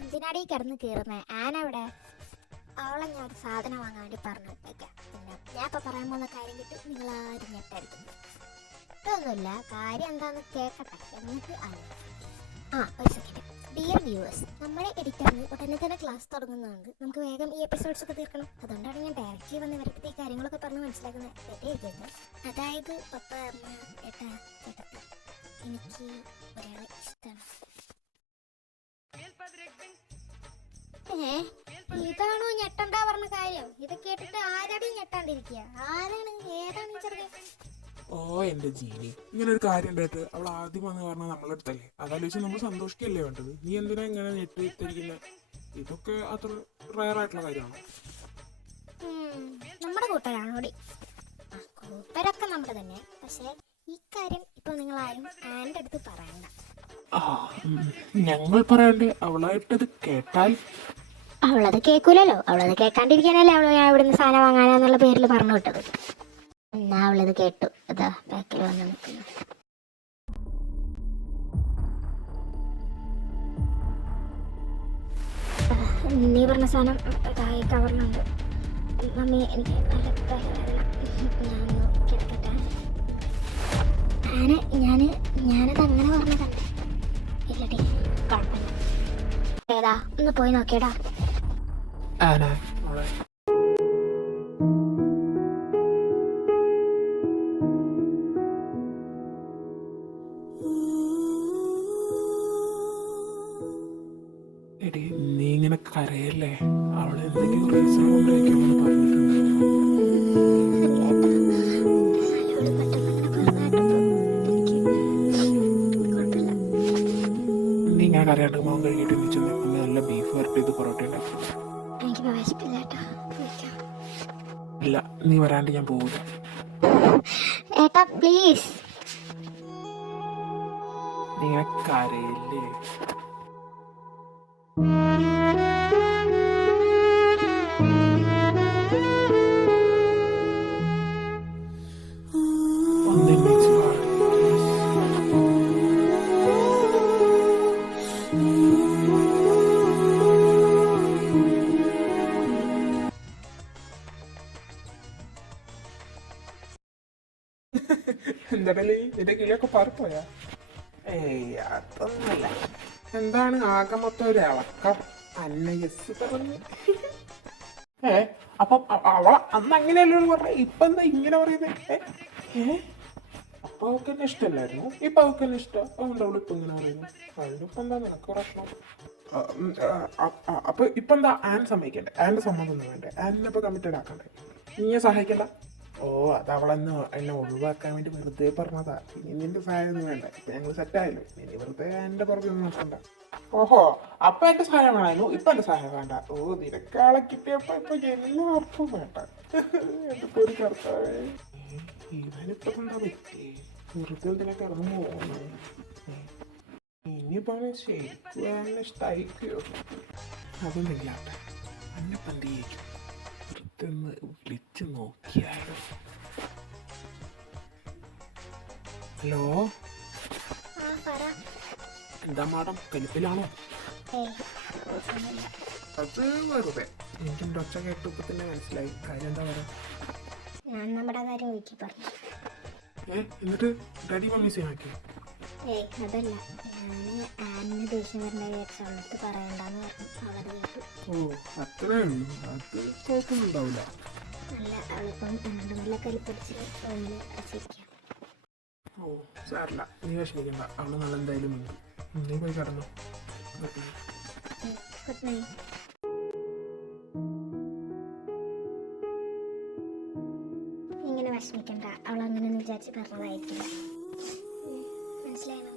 എന്തിനാടി കിടന്ന് കീറുന്നേ? ആനവിടെ? അവളെ ഞാൻ ഒരു സാധനം വാങ്ങാൻ വേണ്ടി പറഞ്ഞു വിട്ടേക്കാം. പിന്നെ ഞാൻ ഇപ്പൊ പറയാൻ പോകുന്ന കാര്യം കിട്ടി നിങ്ങൾ ആരും ഞെട്ടരുത്. ഇതൊന്നുമില്ല, കാര്യം എന്താന്ന് കേക്കട്ടെ എന്നിട്ട് ഒരു സെക്കൻഡ്. ഡിയർ വ്യൂവേഴ്സ്, നമ്മുടെ എഡിറ്ററിന് ഉടനെ തന്നെ ക്ലാസ് തുടങ്ങുന്നതുകൊണ്ട് നമുക്ക് വേഗം ഈ എപ്പിസോഡ്സ് ഒക്കെ തീർക്കണം. അതുകൊണ്ടാണ് ഞാൻ ഡയറക്റ്റ്ലി വന്ന് ഇവരുടെ ഈ കാര്യങ്ങളൊക്കെ പറഞ്ഞ് മനസ്സിലാക്കുന്നത്. തെറ്റായിരിക്കുന്നത് അതായത് പപ്പ അമ്മ ഏട്ടാ ചേട്ടത്തി, എനിക്ക് ഒരാളെ ഇഷ്ടമാണ്. ഇതാണോ ഞെട്ടണ്ടാ പറഞ്ഞ കാര്യം? ഇത് കേട്ടിട്ട് ആരാടി ഞെട്ടാണ്ടിരിക്കുക? ആരാണ്? ഏതാണ് ചെറുക്കൻ? ഓ എന്റെ ജീനി, ഇങ്ങനെ ഒരു കാര്യം ഉണ്ടായിട്ട് അവൾ ആദ്യം വന്ന് പറഞ്ഞാൽ നമ്മളെടുത്തല്ലേ, അതാലോചിച്ച് നമ്മൾ സന്തോഷിക്കല്ലേ വേണ്ടത്. നീ എന്തിനാ ഇങ്ങനെ ഞെട്ടിത്തിരിക്കുന്നത്? ഇതൊക്കെ അത്ര റയർ ആയിട്ടുള്ള കാര്യമാണോ? നമ്മുടെ കൂട്ടരാണോടി? കൂട്ടരൊക്കെ നമ്മുടെ തന്നെ. പക്ഷെ ഈ കാര്യം ഇപ്പൊ നിങ്ങൾ ആരും ആൻ്റെ അടുത്ത് പറയണ്ട. ഞങ്ങൾ പറയാണ്ട് അവളായിട്ടത് കേട്ടാൽ? അവളത് കേൾക്കൂലല്ലോ. അവളത് കേൾക്കാണ്ടിരിക്കാനല്ലേ അവള് ഞാൻ ഇവിടുന്ന് സാധനം വാങ്ങാനാന്നുള്ള പേരിൽ പറഞ്ഞു വിട്ടത്. എന്നാ അവളത് കേട്ടു. അതാ ബാക്കിൽ വന്ന് നിൽക്കുന്നു. നീ പറഞ്ഞ സാധനം ഈ കവറിലുണ്ട്. മമ്മി, എനിക്ക് നല്ല തലവേദന. ഞാനൊന്ന് കിടക്കട്ടെ. ഞാനത് അങ്ങനെ പറഞ്ഞതല്ല. ഇല്ലടി, കുഴപ്പമില്ല. ഏതാ ഒന്ന് പോയി നോക്കിയടാ. എടി, നീ ഇങ്ങനെ കരയല്ലേ? അവളെ എന്തെങ്കിലും റീസൺ കൊണ്ടായിരിക്കുമെന്ന് പറഞ്ഞിട്ടുണ്ട്. നീ ഇങ്ങനെ കരയാണ്ട് മോൻ കഴിഞ്ഞിട്ട് വെച്ച് നല്ല ബീഫ് വരട്ടി ഇത് പൊറോട്ട ഉണ്ടാക്കി. ഇല്ല, നീ വരാണ്ട് ഞാൻ പോവില്ല. ഏട്ടാ പ്ലീസ്. നീ ഇങ്ങനെ കരയില്ലേ? എന്തായാലും നിന്റെ കിളിയൊക്കെ പറപ്പോയാ? ഏയ്, അതൊന്നുമല്ല. എന്താണ് ആകെ മൊത്തം ഒരു ഇളക്കം? അന്നയസ് പറഞ്ഞു. അപ്പം അവളെ അന്ന് അങ്ങനെയല്ലോ പറഞ്ഞ, ഇപ്പൊ എന്താ ഇങ്ങനെ പറയുന്നത്? അപ്പൊ അവൾക്ക് തന്നെ ഇഷ്ടമല്ലായിരുന്നു, ഇപ്പൊ അവൾക്ക് തന്നെ ഇഷ്ടം. അതുകൊണ്ട് അവൾ ഇപ്പൊ ഇങ്ങനെ പറയുന്നു. അതിനിപ്പോ എന്താ നിനക്ക് പ്രശ്നം? അപ്പൊ ഇപ്പൊ എന്താ ആൻ സമ്മതിക്കണ്ടേ? ആൻ്റെ സമ്മതം ഒന്നും വേണ്ടേ? ആനിനിപ്പോ കമ്മിറ്റഡ് ആക്കണ്ടേ? നീയെ സഹായിക്കണ്ട? ഓ, അത് അവളെന്ന് എന്നെ ഒഴിവാക്കാൻ വേണ്ടി വെറുതെ പറഞ്ഞതാ. ഇനി നിന്റെ സഹായം ഒന്നും വേണ്ട. ഇപ്പൊ ഞങ്ങൾ സെറ്റായല്ലോ. ഇനി വെറുതെ എന്റെ പുറത്ത് നോക്കണ്ട. ഓഹോ, അപ്പൊ എന്റെ സഹായം വേണമായിരുന്നു, ഇപ്പൊ എന്റെ സഹായം വേണ്ട. ഓ, നിനക്കാളെ കിട്ടിയപ്പോ ഇപ്പൊ എല്ലാവർക്കും വേണ്ട. എന്തൊക്കെ ഒരു കർത്താവേ, ഇവനിപ്പോ എന്താ പറ്റി? വെറുതെ ഇതിനൊക്കെ ഇറങ്ങി പോകുന്നു. ഇനിയിപ്പോ ശരിക്കും എന്നെ ഇഷ്ടമായിക്കോ? അതൊന്നും ഇല്ലാട്ടെ. അന്നിപ്പം എന്ത് ചെയ്യിക്കും? ഒന്ന് വിളിച്ചു നോക്കിയാലോ. ഹലോ, എന്താ മാഡം കലിപ്പിലാണോ? അത് വെറുതെ എനിക്ക് എൻ്റെ ഒച്ച കേട്ടപ്പോ തന്നെ മനസ്സിലായി. കാര്യം എന്താ പറയാ? ഞാൻ നമ്മുടെ കാര്യം ഒഴിക്കി പറഞ്ഞു. എന്നിട്ട് ഡാഡി മമ്മി സീനാക്കി? അതല്ല, ഞാന് ആനിന് ദേഷ്യം വരേണ്ട വിചാരിച്ച അവളടുത്ത് പറയണ്ടെന്ന് പറഞ്ഞു. അവളത് കേട്ടു. ഓ, അത്രേ ഉള്ളൂ. അത് കുഴപ്പമൊന്നുണ്ടാവില്ല. അല്ല, അവളിപ്പം എന്നോട് നല്ല കലിപ്പിടിച്ച് റൂമിൽ അടച്ചിരിക്കാം. ഓ, സാറില്ല, നീ വിഷമിക്കണ്ട. അവള് നല്ല എന്തായാലും ഉണ്ട്. നീ പോയി കിടന്നു. Good night. ഇങ്ങനെ വിഷമിക്കണ്ട, അവൾ അങ്ങനെ വിചാരിച്ച് പറഞ്ഞതായിരിക്കില്ല. മനസ്സിലായി മമ്മി?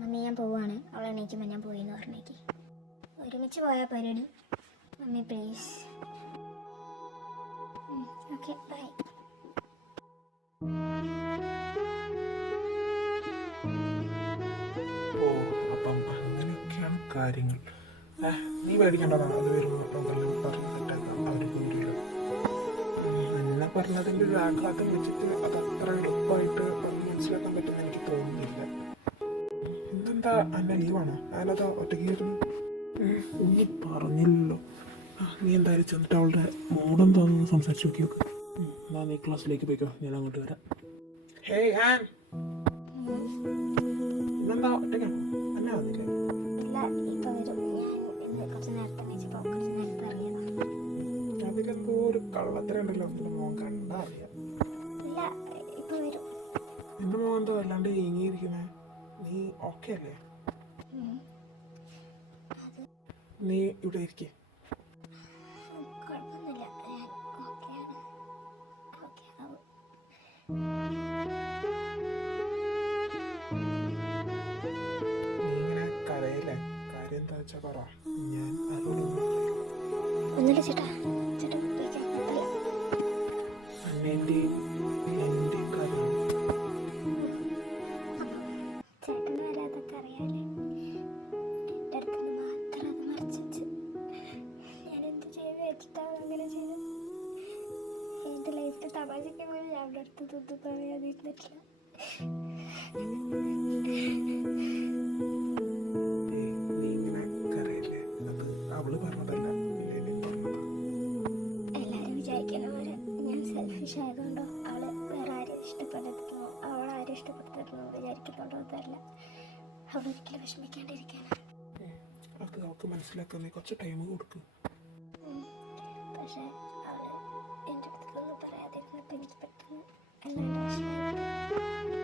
മമ്മി, ഞാൻ പോവാണ്. അവൾ എണീക്കുമ്പോൾ ഞാൻ പോയി എന്ന് പറഞ്ഞേക്ക്. ഒരുമിച്ച് പോയാൽ പരിപാടി. Mummy please. Okay, bye. കാര്യങ്ങൾ. നീ പേടിക്കേണ്ടതാണ്, അത് വരുമ്പോൾ അതെല്ലാം പറഞ്ഞ് സെറ്റാക്കാം. അവർക്ക് വരില്ല. എന്നെ പറഞ്ഞതിൻ്റെ ഒരു ആഘാതം വെച്ചിട്ട് അത് അത്ര എളുപ്പമായിട്ട് മനസ്സിലാക്കാൻ പറ്റുമെന്ന് എനിക്ക് തോന്നുന്നില്ല. ഇന്നെന്താ അന്ന ലീവാണോ? ഞാനതാ ഒറ്റയ്ക്കായിരുന്നു. നീ പറഞ്ഞില്ലല്ലോ. നീ എന്തായാലും ചെന്നിട്ട് അവളുടെ മോടെന്താണെന്ന് സംസാരിച്ച് നോക്കിയൊക്കെ. എന്നാ നീ ക്ലാസ്സിലേക്ക് പോയിക്കോ, ഞാൻ അങ്ങോട്ട് വരാം. ഹേയ് ആൻ, ഇന്നെന്താ ഒറ്റയ്ക്കാണോ? അന്ന വന്നില്ലേ? ഇല്ല, ഇപ്പൊ വരും. ഞാൻ കുറച്ച് നേരത്തെ എണീച്ചപ്പോൾ കുറച്ച് നേരത്തെ ഇറങ്ങിയതാ. അതിലെന്തോ ഒരു കള്ളത്തരണ്ടല്ലോ. നിന്റെ മോൻ കണ്ടാ അറിയാം. ഇല്ല, ഇപ്പൊ വരും. നിന്റെ മോൻ എന്തോ അല്ലാണ്ട് ഇങ്ങിയിരിക്കുന്നേ. നീ ഓക്കെ അല്ലേ? നീ ഇവിടെ ഇരിക്കേ. കുഴപ്പമൊന്നുമില്ല, ഞാൻ ഓക്കെയാണ്. ഓക്കെ ആവും. നീ ഇങ്ങനെ കരയില്ലേ? കാര്യം എന്താ വെച്ചാ പറ. ഞാൻ ആരോടൊന്നും ഒന്നുമില്ല ചേട്ടാ, ചേട്ടാ പോയിക്കാൻ കുഴപ്പമില്ല. അന്നേൻ്റെ എൻ്റെ കാര്യം ചേട്ടന് വരെ അതൊക്കെ അറിയാലേ. എൻ്റെ അടുത്തുനിന്ന് മാത്രം അത് മറച്ചു വെച്ച് ഞാൻ എന്ത് ചെയ്ത് വെച്ചിട്ടാണ് അങ്ങനെ ചെയ്തത്. എൻ്റെ ലൈഫിൽ തമാശയ്ക്ക് പോലും ഞാൻ അവിടെ അടുത്ത് തൊന്നും പറയാതിരുന്നിട്ടില്ല. നീ ഇങ്ങനെ കരയില്ലേ? അത് അവള് പറഞ്ഞതല്ല, നീ പറഞ്ഞതാ. എല്ലാവരും വിചാരിക്കുന്ന പോലെ ഞാൻ സെൽഫിഷ് ആയതുകൊണ്ടോ അവള് വേറെ ആരും ഇഷ്ടപ്പെടുന്നു, അവളാരും ഇഷ്ടപ്പെടുന്നു വിചാരിക്കുന്നുണ്ടോ അതല്ല. അവളൊരിക്കലും വിഷമിക്കാണ്ടിരിക്കാനാണ്. അത് അവൾക്ക് മനസ്സിലാക്കാൻ നീ കുറച്ച് ടൈം കൊടുക്കും. പക്ഷെ അവള് എൻ്റെ അടുത്തൊന്നും പറയാതിരുന്നപ്പോൾ എനിക്ക് പെട്ടെന്ന് അല്ലാണ്ട് വിഷമമായി.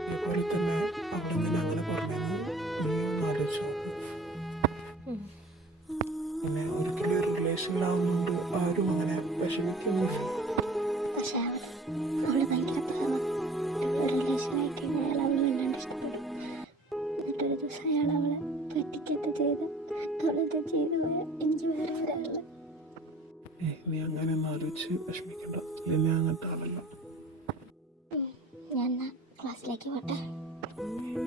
അതേപോലെ തന്നെ അവളെന്തിനാ അങ്ങനെ പറഞ്ഞെന്ന് നീ ഒന്ന് ആലോചിച്ച് നോക്ക്. പിന്നെ ഒരിക്കലും ഒരു റിലേഷനിലാവുന്നുണ്ട് ആരും അങ്ങനെ വിഷമിക്കുന്നില്ല. പക്ഷെ അവള് ഭയങ്കര പാവം. ഒരു റിലേഷനായി കഴിഞ്ഞാൽ അയാൾ അവള് വല്ലാണ്ട് ഇഷ്ടപ്പെടും. എന്നിട്ടൊരു ദിവസം അയാൾ അവളെ പറ്റിക്കത്ത് ചെയ്ത് അവളെന്താ ചെയ്തു പോയാൽ എനിക്ക് വേറെ ഒരാള്. നീ അങ്ങനെ ഒന്നും ആലോചിച്ച് വിഷമിക്കണ്ട. എന്നെ അങ്ങനത്തെ ആളല്ല. ഞാൻ എന്നാ ക്ലാസ്സിലേക്ക് പോട്ടെ.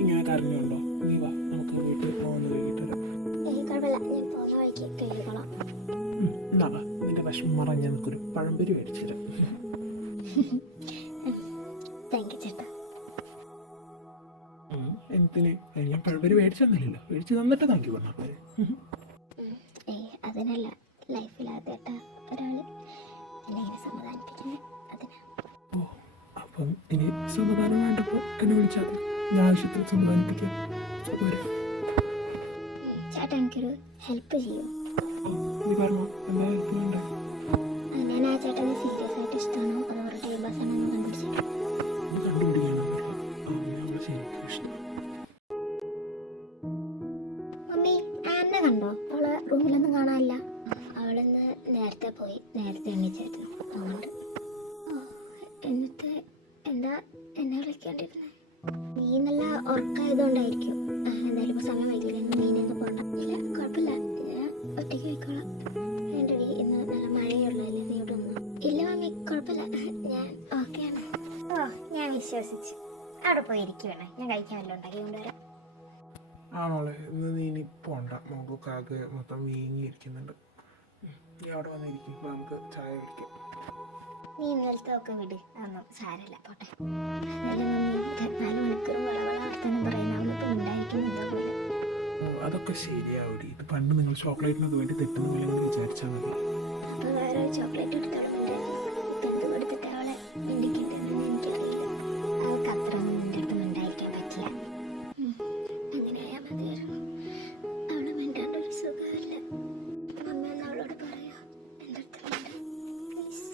ഇങ്ങനെ കരഞ്ഞുണ്ടോ? നീ വാ, നമുക്ക് വീട്ടിൽ പോകുന്ന വൈകിട്ടരാം. കുഴപ്പമില്ല, ഞാൻ പോകുന്ന വഴിക്ക് കഴുകിക്കോളാം. എന്നാ വാ, നിന്റെ വിഷമം മറഞ്ഞ നമുക്കൊരു പഴംപൊരി മേടിച്ചു തരാം. താങ്ക് യു ചേട്ടാ. എന്തിന്? ഞാൻ പഴംപൊരി മേടിച്ചു തന്നില്ലല്ലോ. മേടിച്ച് തന്നിട്ട് താങ്ക് യു പറഞ്ഞാൽ പോലെ. അതിനല്ല, ലൈഫിൽ ആദ്യമായിട്ടാ ഒരാൾ എന്നെ ഇങ്ങനെ സമാധാനിപ്പിക്കുന്നത്. അതിനാ. ഓ, അപ്പം ഇനി സമാധാനം വേണ്ടപ്പോൾ എന്നെ വിളിച്ചാൽ മതി. ഞാൻ ആവശ്യത്തിൽ സമാധാനിപ്പിക്കാം. പോരെ? ചേട്ടാ എനിക്കൊരു ഹെൽപ്പ് ചെയ്യും. നീ പറഞ്ഞോ, എന്താ ഹെൽപ്പ് വേണ്ടേ? ഞാൻ ആ ചേട്ടന് സീരിയസ് ആയിട്ട് ഇഷ്ടമാണോ അതോ ഒരു ടൈം പാസ് ആണോ എന്ന് കണ്ടുപിടിച്ചു. നീ കണ്ടുപിടിക്കാനൊന്നുമില്ല. അവളെ ശരിക്കും ഇഷ്ടം. മമ്മി, ആന്നെ കണ്ടോ? അവളെ റൂമിലൊന്നും കാണാനില്ല. അവളിന്ന് നേരത്തെ പോയി, നേരത്തെ എണീച്ചായിരുന്നു. അതുകൊണ്ട് എന്നിട്ട് എന്താ എന്നെ വിളിക്കേണ്ടിരുന്നത്? നീ നല്ല ഉറക്കായതുകൊണ്ടായിരിക്കും. എന്തായാലും ഇപ്പോൾ സമയം വൈകില്ല, നീനെന്ന് പോകണ്ട. ഇല്ല കുഴപ്പമില്ല, ഞാൻ ഒറ്റയ്ക്ക് പോയിക്കോളാം. വേണ്ടടി, ഇന്ന് നല്ല മഴയുള്ളതല്ലേ, നീ ഇവിടെ ഒന്നും. ഇല്ല മമ്മി കുഴപ്പമില്ല, ഞാൻ ഓക്കെയാണ്. ഓ, ഞാൻ വിശ്വസിച്ച്. അവിടെ പോയി ഇരിക്കുവാണ്, ഞാൻ കഴിക്കാൻ വല്ലതും ഉണ്ടാക്കി കൊണ്ടുവരാം. ആ മോളെ, ഇന്ന് നീ ഇനി പോണ്ട. മോക്കൊക്കെ മൊത്തം വീങ്ങിയിരിക്കുന്നുണ്ട്. നീ അവിടെ വന്നിരിക്കും, നമുക്ക് ചായ കുടിക്കാം. നീ ഇന്നലത്തെ ഒക്കെ വിട്, അതൊന്നും സാരമില്ല, പോട്ടെ. എന്നാലും മമ്മി 24 മണിക്കൂറും വളവളാർത്താനും പറയുന്ന അവളിപ്പോൾ ഉണ്ടായിരിക്കുന്നുണ്ടോ പോലെ. അതൊക്കെ ശരിയാവടി. ഇത് പണ്ട് നിങ്ങൾ ചോക്ലേറ്റിനൊക്കെ വേണ്ടി തെറ്റുന്ന പോലെ നിങ്ങൾ വിചാരിച്ചാൽ മതി. അപ്പോൾ വേറെ ഒരു ചോക്ലേറ്റ് എടുത്തോളുണ്ടായിരുന്നു. ഇപ്പം എന്ത് കൊടുത്തിട്ട് അവളെ മിണ്ടിക്കേണ്ടതെന്ന് എനിക്കറിയില്ല. അവൾക്ക് അത്രയൊന്നും നിൻ്റെ അടുത്ത് മിണ്ടായിരിക്കാൻ പറ്റില്ല. അങ്ങനെയായാൽ മതിയായിരുന്നു. അവളെ മിണ്ടാണ്ട് ഒരു സുഖമില്ല. മമ്മി ഒന്ന് അവളോട് പറയാം എൻ്റെ അടുത്ത് മിണ്ടാൻ പ്ലീസ്.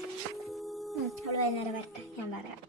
അവൾ വൈകുന്നേരം വരട്ടെ, ഞാൻ പറയാം.